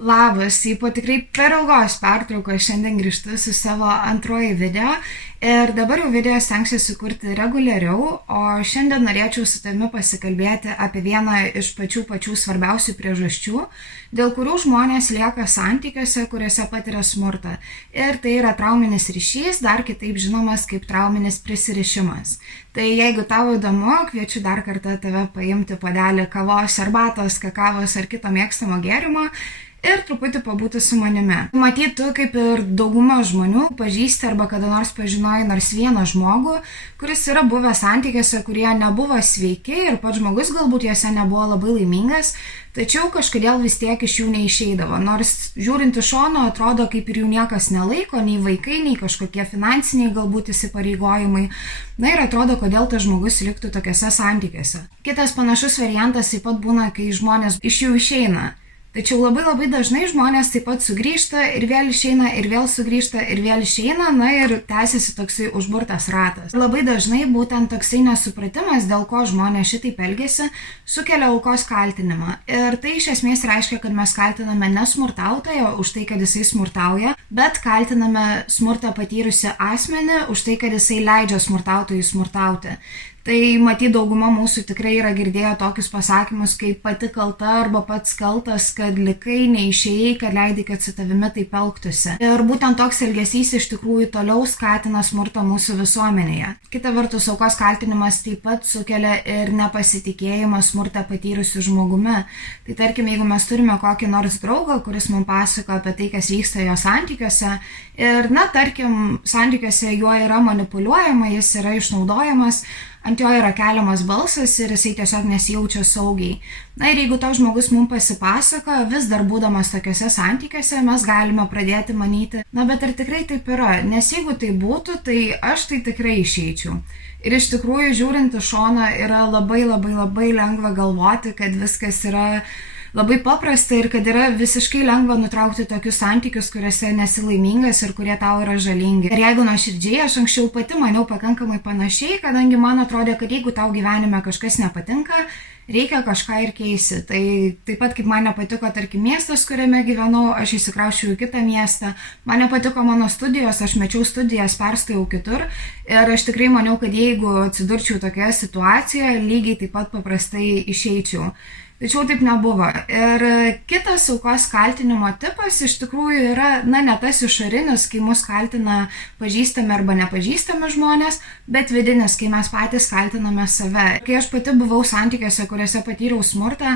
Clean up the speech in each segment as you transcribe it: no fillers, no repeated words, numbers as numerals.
Labas, po tikrai per ilgos pertraukos šiandien grįžtu su savo antroji video ir dabar jau video stengsiuosi kurti reguliariau, o šiandien norėčiau su tavimi pasikalbėti apie vieną iš pačių svarbiausių priežasčių, dėl kurių žmonės lieka santykiuose, kuriuose patiria smurtą. Ir tai yra trauminis ryšys, dar kitaip žinomas kaip trauminis prisirišimas. Tai jeigu tau įdomu, kviečiu dar kartą tave paimti puodelį kavos, arbatos, kakavos ar kito mėgstamo gėrimo ir truputį pabūti su manimi. Matyt, tu, kaip ir dauguma žmonių, pažįsti arba kada nors pažinojai nors vieną žmogų, kuris yra buvęs santykiuose, kurie nebuvo sveiki ir pats žmogus galbūt juose nebuvo labai laimingas, tačiau kažkodėl vis tiek iš jų neišeidavo. Nors žiūrint iš šono atrodo, kaip ir jų niekas nelaiko, nei vaikai, nei kažkokie finansiniai galbūt įsipareigojimai. Na ir atrodo, kodėl tas žmogus liktų tokiuose santykiuose. Kitas panašus variantas taip pat būna, kai žmonės iš jų išeina. Tačiau labai dažnai žmonės taip pat sugrįžta ir vėl išeina, ir vėl sugrįžta, ir vėl išeina, na ir tęsiasi toksai užburtas ratas. Labai dažnai būtent toksai nesupratimas, dėl ko žmonės šitaip elgiasi, sukelia aukos kaltinimą. Ir tai iš esmės reiškia, kad mes kaltiname ne smurtautoją už tai, kad jisai smurtauja, bet kaltiname smurtą patyrusią asmenį už tai, kad jisai leidžia smurtautojui smurtauti. Tai matyt, dauguma mūsų tikrai yra girdėję tokius pasakymus, kaip pati kalta arba pats kaltas, kad likai, neišėjai, kad leidai, kad su tavimi taip elgtųsi. Ir būtent toks elgesys iš tikrųjų toliau skatina smurtą mūsų visuomenėje. Kita vertus, aukos kaltinimas taip pat sukelia ir nepasitikėjimą smurtą patyrusiu žmogumi. Tai tarkim, jeigu mes turime kokį nors draugą, kuris mums pasako apie tai, kas vyksta jo santykiuose, ir, tarkim, santykiuose juo yra manipuliuojama, jis yra išnaudojamas, ant jo yra keliamas balsas ir jisai tiesiog nesijaučia saugiai. Na ir jeigu toks žmogus mums pasipasako, vis dar būdamas tokiuose santykiuose, mes galime pradėti manyti, bet ar tikrai taip yra, nes jeigu tai būtų, tai aš tai tikrai išeičiau. Ir iš tikrųjų, žiūrint iš šono, yra labai lengva galvoti, kad viskas yra labai paprasta ir kad yra visiškai lengva nutraukti tokius santykius, kuriuose nesi laimingas ir kurie tau yra žalingi. Ir jeigu nuoširdžiai, aš anksčiau pati maniau pakankamai panašiai, kadangi man atrodė, kad jeigu tau gyvenime kažkas nepatinka, reikia kažką ir keisti. Tai taip pat kaip man nepatiko, tarkim, miestas, kuriame gyvenau, aš įsikrausčiau į kitą miestą, man nepatiko mano studijos, aš mečiau studijas, perstojau kitur ir aš tikrai maniau, kad jeigu atsidurčiau tokioje situacijoje, lygiai taip pat paprastai išeičiau. Tačiau taip nebuvo. Ir kitas aukos kaltinimo tipas iš tikrųjų yra, ne tas išorinis, kai mus kaltina pažįstami arba nepažįstami žmonės, bet vidinis, kai mes patys kaltiname save. Kai aš pati buvau santykiuose, kuriuose patyriau smurtą,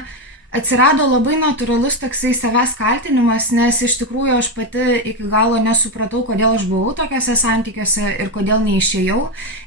atsirado labai natūralus toksai savęs kaltinimas, nes iš tikrųjų aš pati iki galo nesupratau, kodėl aš buvau tokiuose santykiuose ir kodėl neišėjau.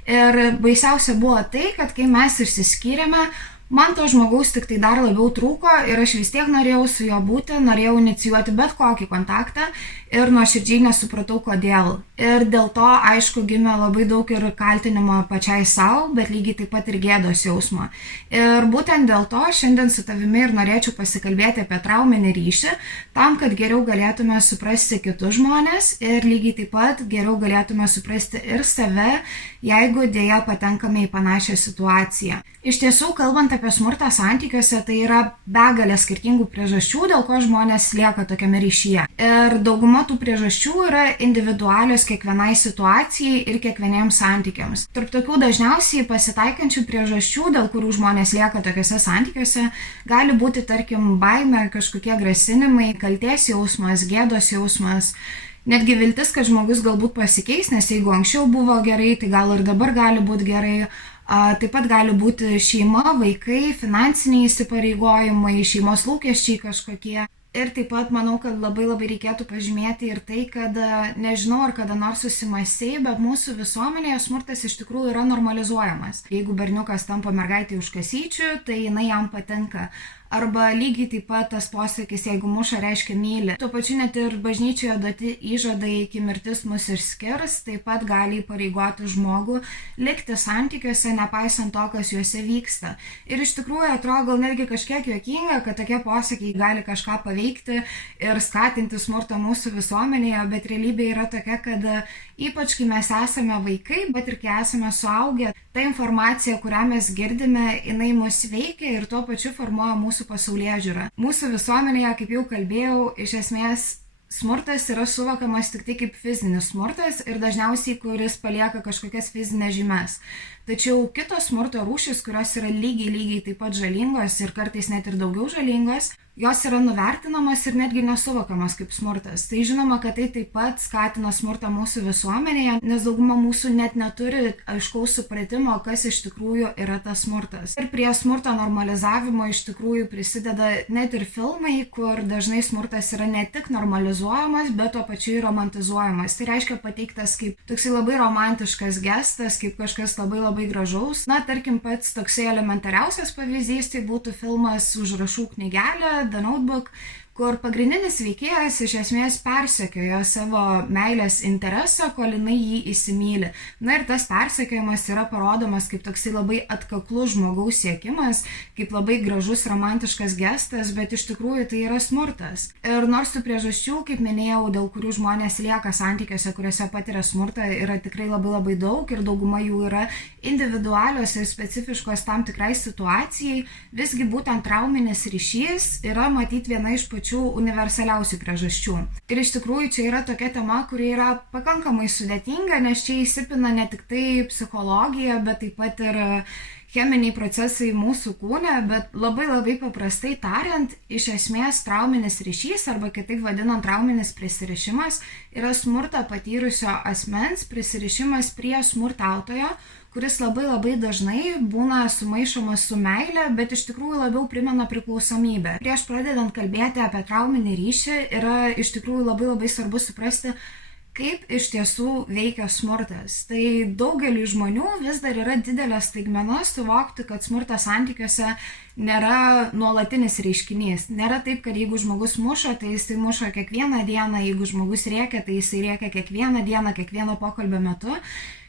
Ir baisiausia buvo tai, kad kai mes išsiskyrėme, man to žmogaus tik tai dar labiau trūko ir aš vis tiek norėjau su juo būti, norėjau inicijuoti bet kokį kontaktą ir nuoširdžiai nesupratau kodėl. Ir dėl to, aišku, gimė labai daug ir kaltinimo pačiai savo, bet lygiai taip pat ir gėdos jausmo. Ir būtent dėl to šiandien su tavimi ir norėčiau pasikalbėti apie trauminį ryšį, tam, kad geriau galėtume suprasti kitus žmonės ir lygiai taip pat geriau galėtume suprasti ir save, jeigu dėja patenkame į panašią situaciją. Iš tiesų, kalbant apie smurtą santykiuose, tai yra begalė skirtingų priežasčių, dėl ko žmonės lieka tokiame ryšyje. Ir dauguma tų priežasčių yra individualios kiekvienai situacijai ir kiekvieniems santykiams. Tarp tokių dažniausiai pasitaikančių priežasčių, dėl kurių žmonės lieka tokiuose santykiuose, gali būti, tarkim, baimė, kažkokie grasinimai, kaltės jausmas, gėdos jausmas, netgi viltis, kad žmogus galbūt pasikeis, nes jeigu anksčiau buvo gerai, tai gal ir dabar gali būti gerai. Taip pat gali būti šeima, vaikai, finansiniai įsipareigojimai, šeimos lūkesčiai kažkokie. Ir taip pat manau, kad labai reikėtų pažymėti ir tai, kad nežinau, ar kada nors susimąstei, bet mūsų visuomenėje smurtas iš tikrųjų yra normalizuojamas. Jeigu berniukas tampa mergaitė už kasyčių, tai jinai jam patinka. Arba lygiai taip pat tas posakis, jeigu muša, reiškia myli. Tuo pačiu net ir bažnyčioje duoti įžadai iki mirtis mus išskirs, taip pat gali įpareigoti žmogų likti santykiuose, nepaisant to, kas juose vyksta. Ir iš tikrųjų atrodo gal netgi kažkiek juokinga, kad tokie posakiai gali kažką paveikti ir skatinti smurtą mūsų visuomenėje, bet realybė yra tokia, kad ypač kai mes esame vaikai, bet ir kai esame suaugę, ta informacija, kurią mes girdime, jinai mus veikia ir tuo pačiu formuoja mūsų mūsų pasaulyježiūra. Mūsų visuomenėje, kaip jau kalbėjau, iš esmės smurtas yra suvokiamas tik tai kaip fizinis smurtas ir dažniausiai, kuris palieka kažkokias fizinės žymes. Tačiau kitos smurto rūšis, kurios yra lygiai taip pat žalingos ir kartais net ir daugiau žalingos, jos yra nuvertinamos ir netgi nesuvokiamas kaip smurtas. Tai žinoma, kad tai taip pat skatina smurtą mūsų visuomenėje, nes dauguma mūsų net neturi aiškaus supratimo, kas iš tikrųjų yra tas smurtas. Ir prie smurto normalizavimo iš tikrųjų prisideda net ir filmai, kur dažnai smurtas yra ne tik normalizuojamas, bet tuo pačiu ir romantizuojamas. Tai reiškia pateiktas kaip toksai labai romantiškas gestas, kaip kažkas labai gražaus. Na, tarkim, pats toksai elementariausias pavyzdys tai būtų filmas Užrašų knygelė, The Notebook, kur pagrindinis veikėjas iš esmės persekioja savo meilės interesą, kol jinai jį įsimyli. Na ir tas persekiojimas yra parodomas kaip toksai labai atkaklus žmogaus siekimas, kaip labai gražus romantiškas gestas, bet iš tikrųjų tai yra smurtas. Ir nors tų priežasčių, kaip minėjau, dėl kurių žmonės lieka santykiuose, kuriuose patiria smurtą, yra tikrai labai daug ir dauguma jų yra individualios ir specifiškos tam tikrai situacijai, visgi būtent trauminis ryšys yra matyti viena iš pačių universaliausių priežasčių. Ir iš tikrųjų čia yra tokia tema, kuri yra pakankamai sudėtinga, nes čia įsipina ne tik tai psichologija, bet taip pat ir cheminiai procesai mūsų kūne, bet labai paprastai tariant, iš esmės trauminis ryšys arba kitaip vadinant trauminis prisirišimas yra smurtą patyrusio asmens prisirišimas prie smurtautojo, kuris labai dažnai būna sumaišomas su meile, bet iš tikrųjų labiau primena priklausomybę. Prieš pradedant kalbėti apie trauminį ryšį yra iš tikrųjų labai svarbu suprasti, kaip iš tiesų veikia smurtas. Tai daugeliui žmonių vis dar yra didelė staigmena suvokti, kad smurtas santykiuose nėra nuolatinis reiškinys. Nėra taip, kad jeigu žmogus muša, tai jis tai muša kiekvieną dieną, jeigu žmogus rėkia, tai jis rėkia kiekvieną dieną, kiekvieno pokalbio metu.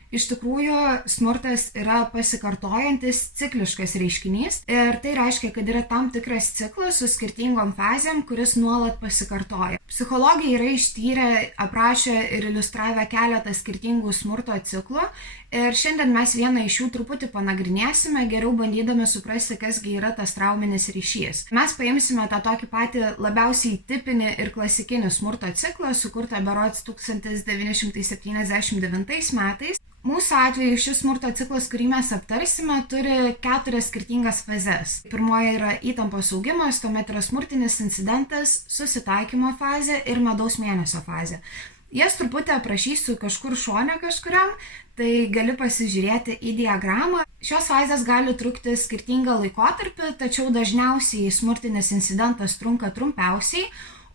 Iš tikrųjų, smurtas yra pasikartojantis cikliškas reiškinys ir tai reiškia, kad yra tam tikras ciklas su skirtingom fazėm, kuris nuolat pasikartoja. Psichologai yra ištyrę, aprašę ir iliustravę keletą skirtingų smurto ciklų ir šiandien mes vieną iš jų truputį panagrinėsime, geriau bandydami suprasti, kasgi yra tas trauminis ryšys. Mes paimsime tą tokį patį labiausiai tipinį ir klasikinį smurto ciklą, sukurtą berods 1979 metais. Mūsų atveju šis smurto ciklas, kurį mes aptarsime, turi 4 skirtingas fazes. Pirmoji yra įtampos augimas, tuomet yra smurtinis incidentas, susitaikymo fazė ir medaus mėnesio fazė. Jas truputį aprašysiu kažkur šone kažkuriam, tai gali pasižiūrėti į diagramą. Šios fazės gali trukti skirtingą laikotarpį, tačiau dažniausiai smurtinis incidentas trunka trumpiausiai,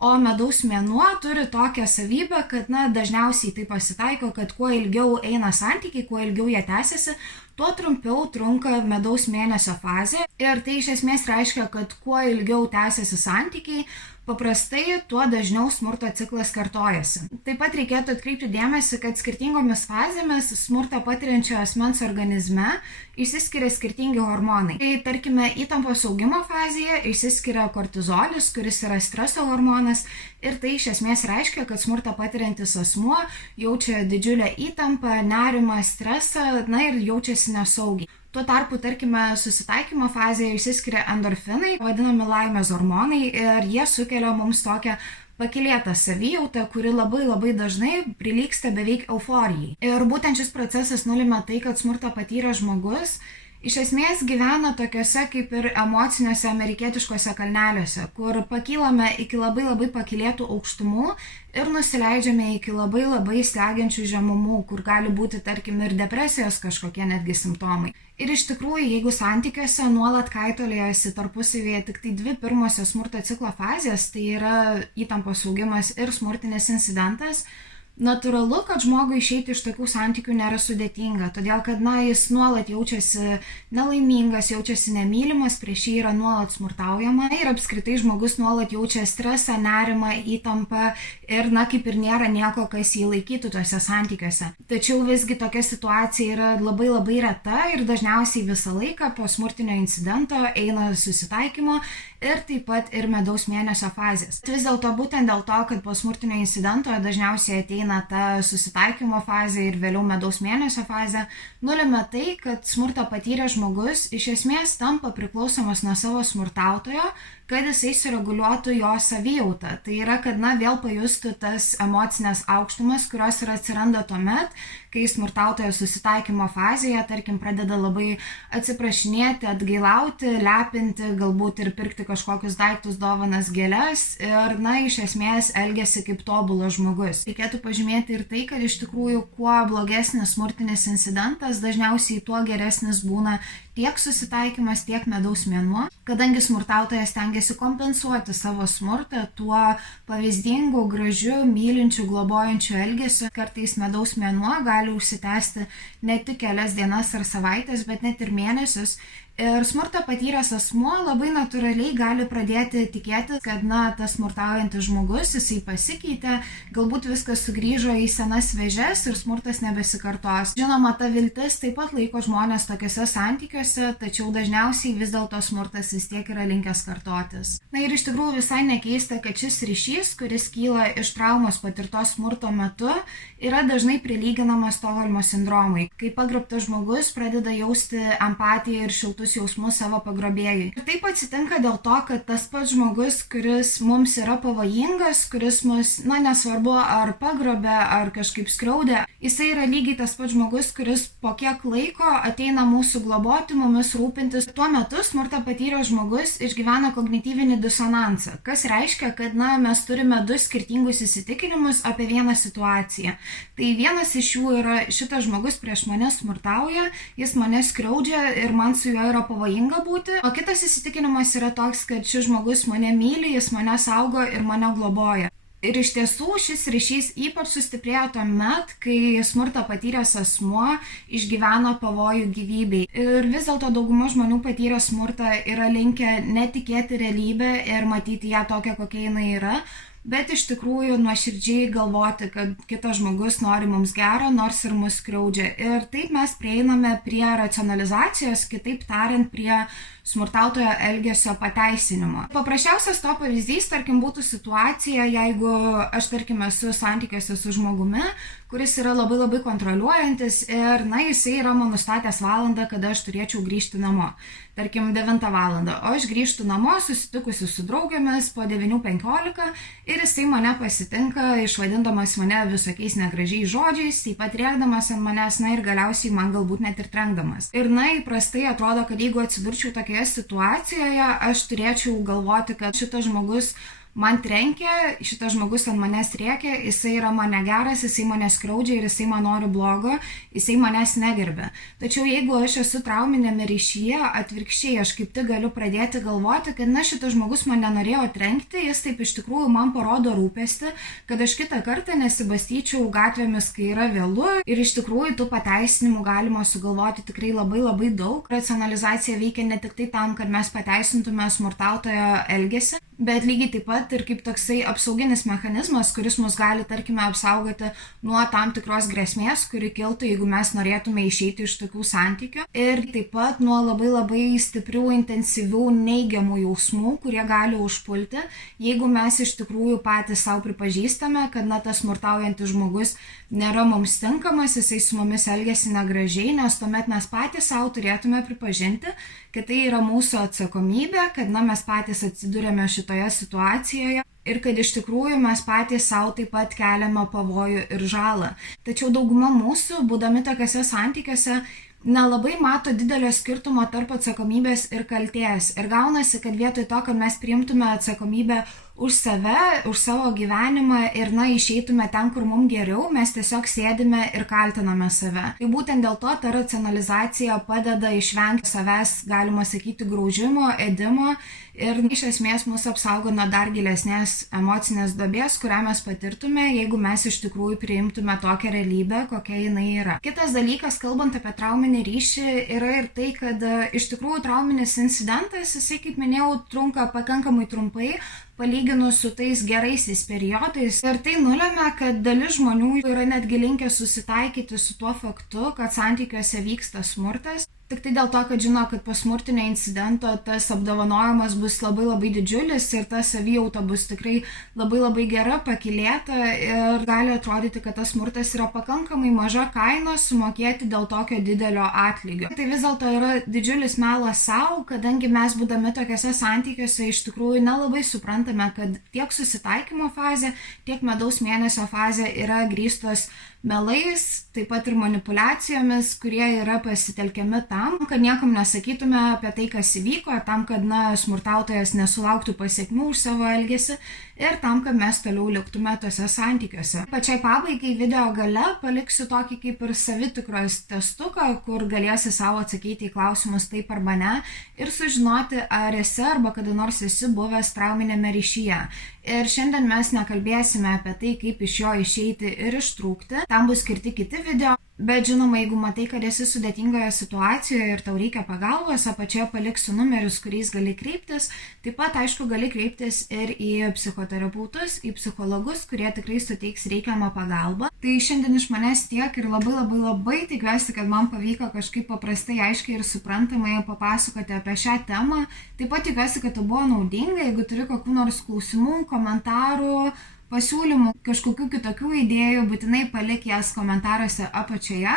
o medaus mėnuo turi tokią savybę, kad dažniausiai tai pasitaiko, kad kuo ilgiau eina santykiai, kuo ilgiau jie tęsiasi, tuo trumpiau trunka medaus mėnesio fazė. Ir tai iš esmės reiškia, kad kuo ilgiau tęsiasi santykiai, paprastai tuo dažniau smurto ciklas kartojasi. Taip pat reikėtų atkreipti dėmesį, kad skirtingomis fazėmis smurtą patiriančio asmens organizme išsiskiria skirtingi hormonai. Tai tarkime, įtampos augimo fazėje išsiskiria kortizolis, kuris yra streso hormonas ir tai iš esmės reiškia, kad smurtą patiriantis asmuo jaučia didžiulę įtampą, nerimą, stresą, ir jaučiasi nesaugiai. Tuo tarpu, tarkime, susitaikymo fazėje išsiskiria endorfinai, vadinami laimės hormonai, ir jie sukelia mums tokią pakylėtą savijautą, kuri labai dažnai prilygsta beveik euforijai. Ir būtent šis procesas nulėmė tai, kad smurtą patyręs žmogus iš esmės gyvena tokiuose kaip ir emociniuose amerikietiškuose kalneliuose, kur pakylame iki labai pakylėtų aukštumų ir nusileidžiame iki labai slegiančių žemumų, kur gali būti, tarkim, ir depresijos kažkokie netgi simptomai. Ir iš tikrųjų, jeigu santykiuose nuolat kaitoliojasi tarpusavyje tik tai 2 pirmosios smurto ciklo fazės, tai yra įtampos augimas ir smurtinis incidentas, natūralu, kad žmogui išeiti iš tokių santykių nėra sudėtinga, todėl kad jis nuolat jaučiasi nelaimingas, jaučiasi nemylimas, prieš jį yra nuolat smurtaujama ir apskritai žmogus nuolat jaučia stresą, nerimą, įtampą ir kaip ir nėra nieko, kas jį laikytų tuose santykiuose. Tačiau visgi tokia situacija yra labai reta ir dažniausiai visą laiką po smurtinio incidento eina susitaikymo ir taip pat ir medaus mėnesio fazės. Vis dėlto būtent dėl to, kad po smurtinio incidento dažniausiai ateina ta susitaikymo fazė ir vėliau medaus mėnesio fazė, nulėmė tai, kad smurtą patyręs žmogus iš esmės tampa priklausomas nuo savo smurtautojo, kad jisai sureguliuotų jo savijautą. Tai yra, kad vėl pajustų tas emocinės aukštumas, kurios ir atsiranda tuomet, kai smurtautojas susitaikymo fazėje, tarkim, pradeda labai atsiprašinėti, atgailauti, lepinti, galbūt ir pirkti kažkokius daiktus, dovanas, gėles ir, iš esmės elgiasi kaip tobulas žmogus. Reikėtų pažymėti ir tai, kad iš tikrųjų, kuo blogesnis smurtinis incidentas, dažniausiai tuo geresnis būna tiek susitaikymas, tiek medaus mėnuo. Kadangi smurtautojas stengiasi kompensuoti savo smurtą tuo pavyzdingu, gražiu, mylinčiu, globojančiu elgesiu, kartais medaus mėnuo gali užsitęsti ne tik kelias dienas ar savaitės, bet net ir mėnesius. Ir smurtą patyręs asmuo labai natūraliai gali pradėti tikėti, kad tas smurtaujantis žmogus, jisai pasikeitė, galbūt viskas sugrįžo į senas vėžes ir smurtas nebesikartos. Žinoma, ta viltis taip pat laiko žmonės tokiuose santykiuose, tačiau dažniausiai vis dėlto smurtas vis tiek yra linkęs kartotis. Ir iš tikrųjų visai nekeista, kad šis ryšys, kuris kyla iš traumos patirtos smurto metu, yra dažnai prilyginamas Stokholmo sindromui, kai pagrobtas žmogus pradeda jausti empatiją ir šiltus jausmus savo pagrobėjui. Ir taip atsitinka dėl to, kad tas pats žmogus, kuris mums yra pavojingas, kuris mus, nesvarbu ar pagrobė, ar kažkaip skriaudė, jisai yra lygiai tas pats žmogus, kuris po kiek laiko ateina mūsų globoti, mumis rūpintis. Tuo metu smurtą patyręs žmogus išgyvena kognityvinį disonansą, kas reiškia, kad mes turime du skirtingus įsitikinimus apie vieną situaciją. Tai vienas iš jų yra, šitas žmogus prieš mane smurtauja, jis mane skriaudžia ir man su juo yra pavojinga būti. O kitas įsitikinimas yra toks, kad šis žmogus mane myli, jis mane saugo ir mane globoja. Ir iš tiesų šis ryšys ypač sustiprėjo tuomet, kai smurtą patyręs asmuo išgyveno pavojų gyvybei. Ir vis dėlto dauguma žmonių patyrę smurtą yra linkę netikėti realybę ir matyti ją tokią, kokia jinai yra, bet iš tikrųjų nuoširdžiai galvoti, kad kitas žmogus nori mums gero, nors ir mus skriaudžia. Ir taip mes prieiname prie racionalizacijos, kitaip tariant, prie smurtautojo elgesio pateisinimo. Paprasčiausias to pavyzdys, tarkim, būtų situacija, jeigu aš, tarkim, esu santykiuose su žmogumi, kuris yra labai labai kontroliuojantis ir, jisai yra man nustatęs valandą, kada aš turėčiau grįžti namo. Tarkim, 9 valandą, o aš grįžtu namo, susitikusi su draugėmis po 9:15 ir jisai mane pasitinka, išvadindamas mane visokiais negražiais žodžiais, taip pat rėkdamas ant manęs, ir galiausiai man galbūt net ir trenkdamas. Ir, įprastai atrodo, kad jeigu atsidurčiau tokioje situacijoje, aš turėčiau galvoti, kad šitas žmogus man trenkia, šitas žmogus ant manęs rėkia, jisai yra man negeras, jisai mane skriaudžia ir jisai man nori blogo, jisai manęs negerbia. Tačiau jeigu aš esu trauminėme ryšyje, atvirkščiai, aš kaip tik galiu pradėti galvoti, kad šitas žmogus man nenorėjo trenkti, jis taip iš tikrųjų man parodo rūpestį, kad aš kitą kartą nesibastyčiau gatvėmis, kai yra vėlu. Ir iš tikrųjų tų pateisinimų galima sugalvoti tikrai labai labai daug. Racionalizacija veikia ne tik tai tam, kad mes pateisintume smurtautojo elgesį, bet lygiai taip pat ir kaip toksai apsauginis mechanizmas, kuris mus gali, tarkime, apsaugoti nuo tam tikros grėsmės, kuri kiltų, jeigu mes norėtume išeiti iš tokių santykių. Ir taip pat nuo labai labai stiprių, intensyvių, neigiamų jausmų, kurie gali užpulti, jeigu mes iš tikrųjų patys savo pripažįstame, kad tas smurtaujantis žmogus nėra mums tinkamas, jisai su mumis elgiasi negražiai, nes tuomet mes patys savo turėtume pripažinti, kad tai yra mūsų atsakomybė, kad mes patys atsidūrėme šitoje situacijoje ir kad iš tikrųjų mes patys savo taip pat keliame pavojų ir žalą. Tačiau dauguma mūsų, būdami tokiuose santykiuose, nelabai mato didelio skirtumo tarp atsakomybės ir kaltės. Ir gaunasi, kad vietoj to, kad mes priimtume atsakomybę už save, už savo gyvenimą ir išeitume ten, kur mums geriau, mes tiesiog sėdime ir kaltiname save. Tai būtent dėl to ta racionalizacija padeda išvengti savęs, galima sakyti, graužimo, ėdimo ir iš esmės mus apsaugo nuo dar gilesnės emocinės duobės, kurią mes patirtume, jeigu mes iš tikrųjų priimtume tokią realybę, kokia jinai yra. Kitas dalykas, kalbant apie trauminį ryšį, yra ir tai, kad iš tikrųjų trauminis incidentas, jisai, kaip minėjau, trunka pakankamai trumpai, palyginus su tais geraisiais periodais. Ir tai nulėmė, kad dalis žmonių yra netgi linkę susitaikyti su tuo faktu, kad santykiuose vyksta smurtas. tik tai dėl to, kad žino, kad po smurtinio incidento tas apdovanojimas bus labai didžiulis ir ta savijauta bus tikrai labai gera, pakylėta ir gali atrodyti, kad tas smurtas yra pakankamai maža kaina sumokėti dėl tokio didelio atlygio. Tai vis dėlto yra didžiulis melas savo, kadangi mes būdami tokiuose santykiuose iš tikrųjų nelabai suprantame, kad tiek susitaikymo fazė, tiek medaus mėnesio fazė yra grįstos melais, taip pat ir manipuliacijomis, kurie yra pasitelkiami tam, kad niekam nesakytume apie tai, kas įvyko, tam, kad smurtautojas nesulauktų pasiekmių už savo elgesį ir tam, kad mes toliau liktume tose santykiuose. Pačiai pabaigai video gale paliksiu tokį kaip ir savitikros testuką, kur galėsi savo atsakyti į klausimus taip arba ne ir sužinoti, ar esi arba kada nors esi buvęs trauminėme ryšyje. Ir šiandien mes nekalbėsime apie tai, kaip iš jo išeiti ir ištrūkti. Tam bus skirti kiti video. Bet žinoma, jeigu matai, kad esi sudėtingoje situacijoje ir tau reikia pagalbos, apačioje paliksiu numerius, kuriais gali kreiptis. Taip pat, aišku, gali kreiptis ir į psichoterapeutus, į psichologus, kurie tikrai suteiks reikiamą pagalbą. Tai šiandien iš manęs tiek ir labai tikiuosi, kad man pavyko kažkaip paprastai, aiškiai ir suprantamai papasakoti apie šią temą. Taip pat tikiuosi, kad tai buvo naudinga. Jeigu turi kokių nors klausimų, komentarų, pasiūlymų, kažkokių kitokių idėjų, būtinai palik jas komentaruose apačioje.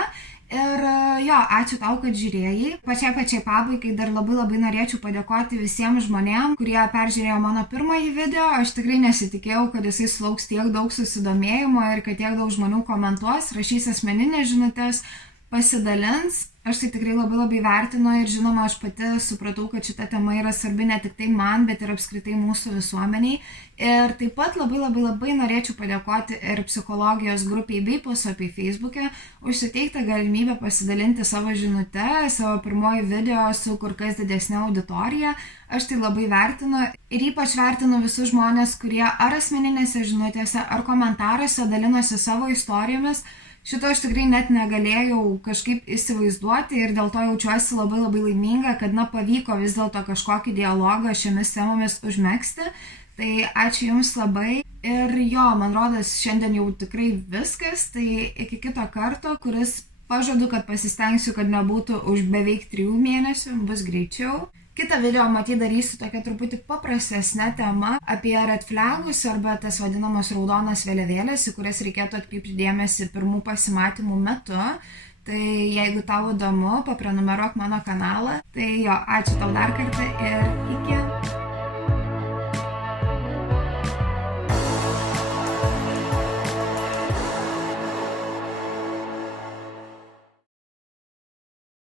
Ir jo, ačiū tau, kad žiūrėjai. Pačiai pabaigai dar labai norėčiau padėkoti visiems žmonėms, kurie peržiūrėjo mano pirmąjį video. Aš tikrai nesitikėjau, kad jisai sulauks tiek daug susidomėjimo ir kad tiek daug žmonių komentuos, rašys asmeninės žinutės, pasidalins. Aš tai tikrai labai vertinu ir žinoma, aš pati supratau, kad šita tema yra svarbi ne tik tai man, bet ir apskritai mūsų visuomeniai. Ir taip pat labai norėčiau padėkoti ir psichologijos grupiai bei puslapiai Facebook'e už suteiktą galimybę pasidalinti savo žinute, savo pirmoji video su kur kas didesnė auditorija. Aš tai labai vertinu ir ypač vertinu visus žmonės, kurie ar asmeninėse žinutėse, ar komentaruose dalinosi savo istorijomis. Šito aš tikrai net negalėjau kažkaip įsivaizduoti ir dėl to jaučiuosi labai laiminga, kad pavyko vis dėlto kažkokį dialogą šiomis temomis užmegzti. Tai ačiū Jums labai ir jo, man rodos, šiandien jau tikrai viskas, tai iki kito karto, kuris pažadu, kad pasistengsiu, kad nebūtų už beveik 3 mėnesių, bus greičiau. Kitą video matyt darysiu tokia truputį paprastesnė tema apie red flagus arba tas vadinamas raudonas vėliavėlės, į kurias reikėtų atkreipti dėmesį pirmų pasimatymų metu. Tai jeigu tau įdomu, paprenumeruok mano kanalą. Tai jo, ačiū tau dar kartą ir iki.